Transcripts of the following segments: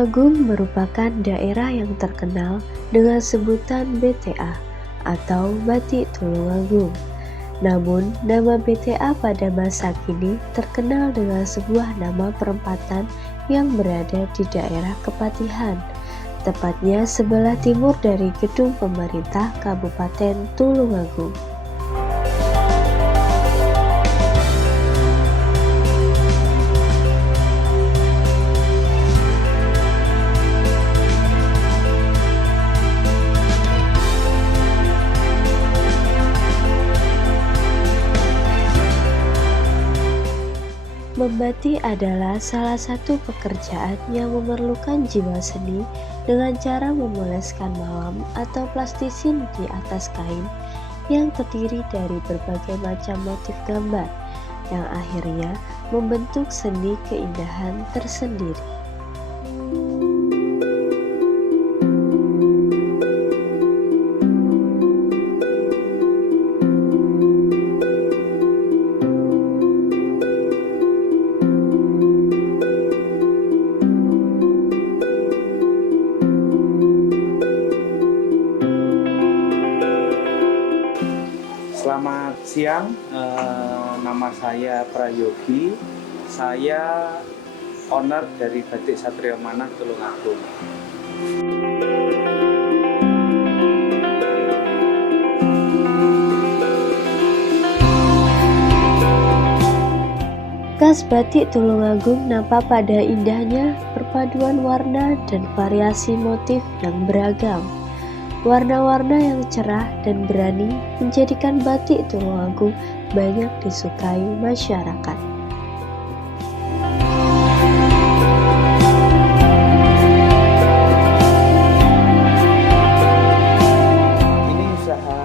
Tulungagung merupakan daerah yang terkenal dengan sebutan BTA atau Batik Tulungagung. Namun, nama BTA pada masa kini terkenal dengan sebuah nama perempatan yang berada di daerah Kepatihan, tepatnya sebelah timur dari gedung pemerintah Kabupaten Tulungagung. Membatik adalah salah satu pekerjaan yang memerlukan jiwa seni dengan cara memoleskan malam atau plastisin di atas kain yang terdiri dari berbagai macam motif gambar yang akhirnya membentuk seni keindahan tersendiri. Selamat siang, nama saya Prayogi. Saya owner dari Batik Satrio Manah Tulungagung. Khas batik Tulungagung nampak pada indahnya perpaduan warna dan variasi motif yang beragam. Warna-warna yang cerah dan berani menjadikan batik Tulungagung banyak disukai masyarakat. Ini usaha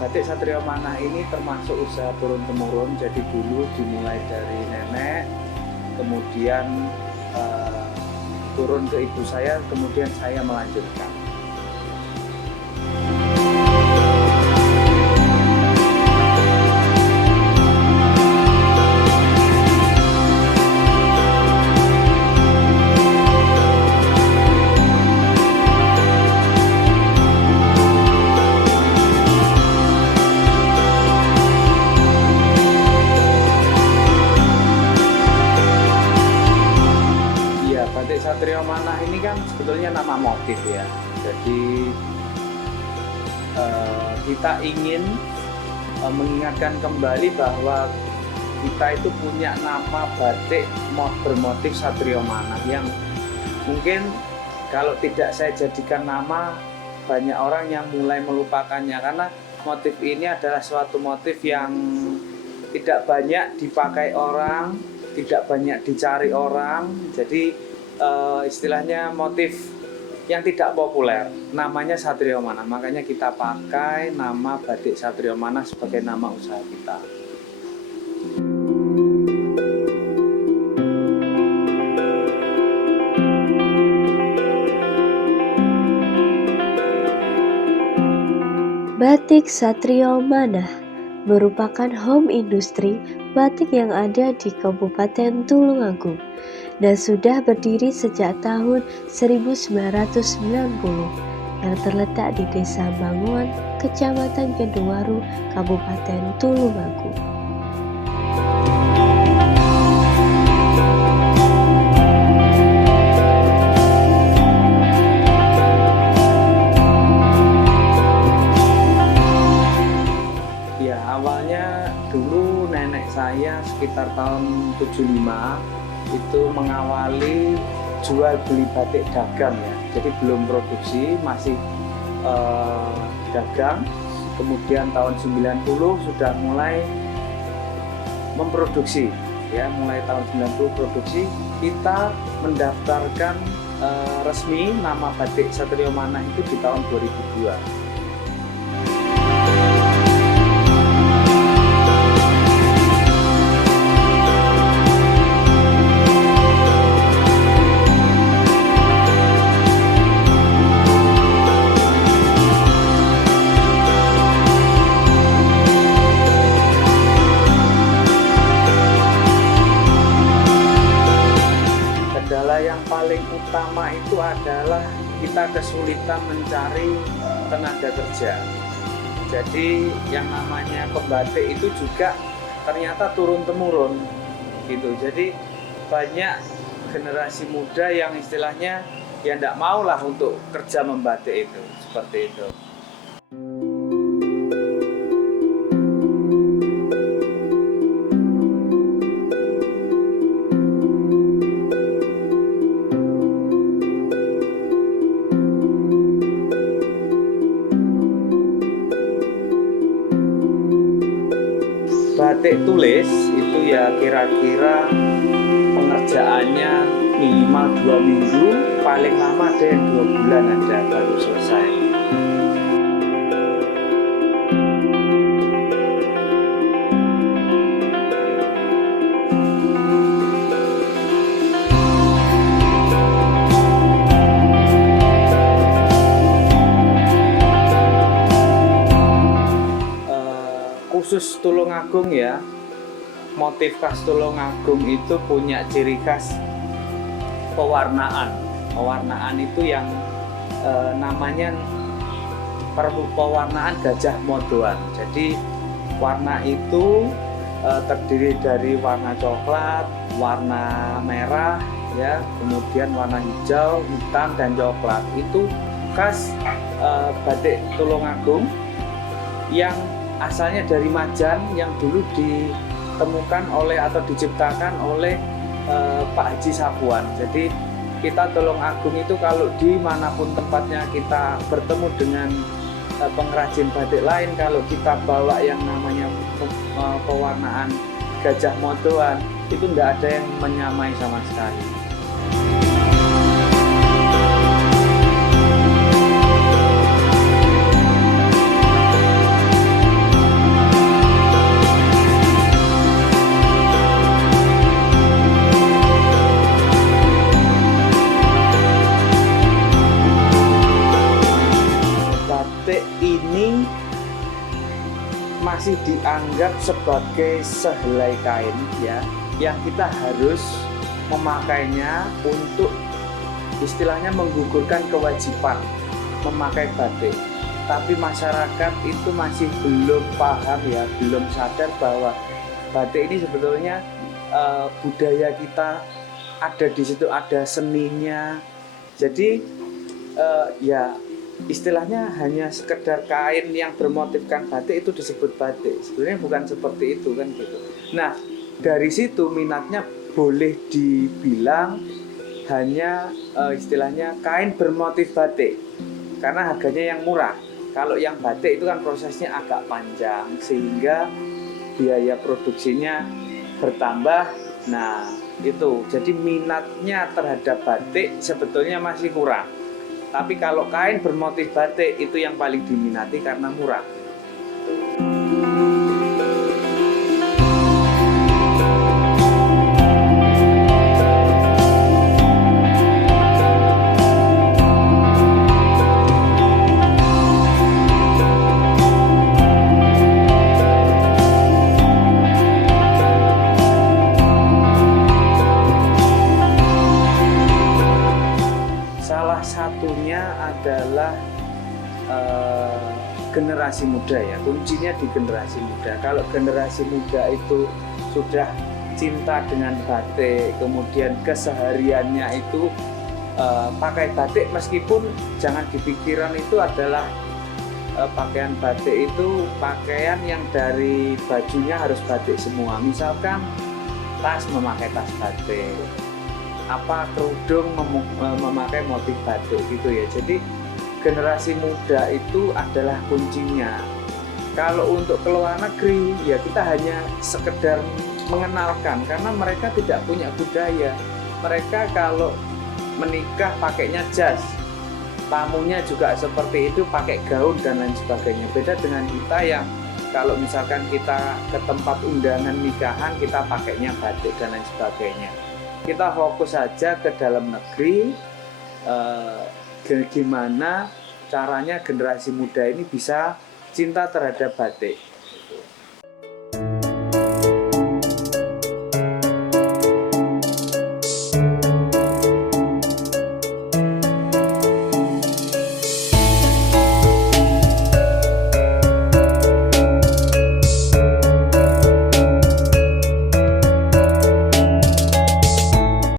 Batik Satrio Manah ini termasuk usaha turun-temurun. Jadi dulu dimulai dari nenek, kemudian turun ke ibu saya, kemudian saya melanjutkan. Batik Satrio Manah ini kan sebetulnya nama motif ya. Jadi kita ingin mengingatkan kembali bahwa kita itu punya nama batik bermotif Satrio Manah yang mungkin kalau tidak saya jadikan nama, banyak orang yang mulai melupakannya karena motif ini adalah suatu motif yang tidak banyak dipakai orang, tidak banyak dicari orang. Jadi istilahnya motif yang tidak populer, namanya Satrio Manah, makanya kita pakai nama Batik Satrio Manah sebagai nama usaha kita. Batik Satrio Manah merupakan home industri batik yang ada di Kabupaten Tulungagung dan sudah berdiri sejak tahun 1990 yang terletak di Desa Banguan, Kecamatan Kedungwaru, Kabupaten Tulungagung. Ya, awalnya dulu nenek saya sekitar tahun 75 itu mengawali jual beli batik dagang ya. Jadi belum produksi, masih dagang. Kemudian tahun 90 sudah mulai memproduksi ya, mulai tahun 90 produksi. Kita mendaftarkan resmi nama Batik Satrio Manah itu di tahun 2002. Yang paling utama itu kesulitan mencari tenaga kerja. Jadi yang namanya pembatik itu juga ternyata turun-temurun gitu. Jadi banyak generasi muda yang istilahnya ya tidak maulah untuk kerja membatik itu, seperti itu. Batik tulis itu ya kira-kira pengerjaannya minimal 2 minggu, paling lama ada yang 2 bulan ada baru selesai. Khusus Tulungagung ya, motif khas Tulungagung itu punya ciri khas pewarnaan. Pewarnaan itu yang namanya pewarnaan Gajah Modoan. Jadi warna itu terdiri dari warna coklat, warna merah, ya, kemudian warna hijau, hitam, dan coklat. Itu khas batik Tulungagung yang asalnya dari Majan yang dulu ditemukan oleh atau diciptakan oleh Pak Haji Sapuan. Jadi kita Tulungagung itu kalau dimanapun tempatnya kita bertemu dengan pengrajin batik lain, kalau kita bawa yang namanya pewarnaan Gajah Modoan, itu tidak ada yang menyamai sama sekali. Batik ini masih dianggap sebagai sehelai kain ya, yang kita harus memakainya untuk istilahnya menggugurkan kewajiban memakai batik. Tapi masyarakat itu masih belum paham ya, belum sadar bahwa batik ini sebetulnya budaya kita, ada di situ, ada seninya. Jadi ya istilahnya hanya sekedar kain yang bermotifkan batik itu disebut batik. Sebenarnya bukan seperti itu kan gitu. Nah, dari situ minatnya boleh dibilang hanya istilahnya kain bermotif batik karena harganya yang murah. Kalau yang batik itu kan prosesnya agak panjang sehingga biaya produksinya bertambah. Nah, itu. Jadi minatnya terhadap batik sebetulnya masih kurang. Tapi kalau kain bermotif batik itu yang paling diminati karena murah. Salah satunya adalah generasi muda ya, kuncinya di generasi muda. Kalau generasi muda itu sudah cinta dengan batik, kemudian kesehariannya itu pakai batik, meskipun jangan dipikiran itu adalah pakaian batik itu pakaian yang dari bajunya harus batik semua. Misalkan tas memakai tas batik, kerudung memakai motif batik gitu ya. Jadi generasi muda itu adalah kuncinya. Kalau untuk ke luar negeri ya kita hanya sekedar mengenalkan karena mereka tidak punya budaya. Mereka kalau menikah pakainya jas, tamunya juga seperti itu pakai gaun dan lain sebagainya. Beda dengan kita yang kalau misalkan kita ke tempat undangan nikahan kita pakainya batik dan lain sebagainya. Kita fokus saja ke dalam negeri, gimana caranya generasi muda ini bisa cinta terhadap batik.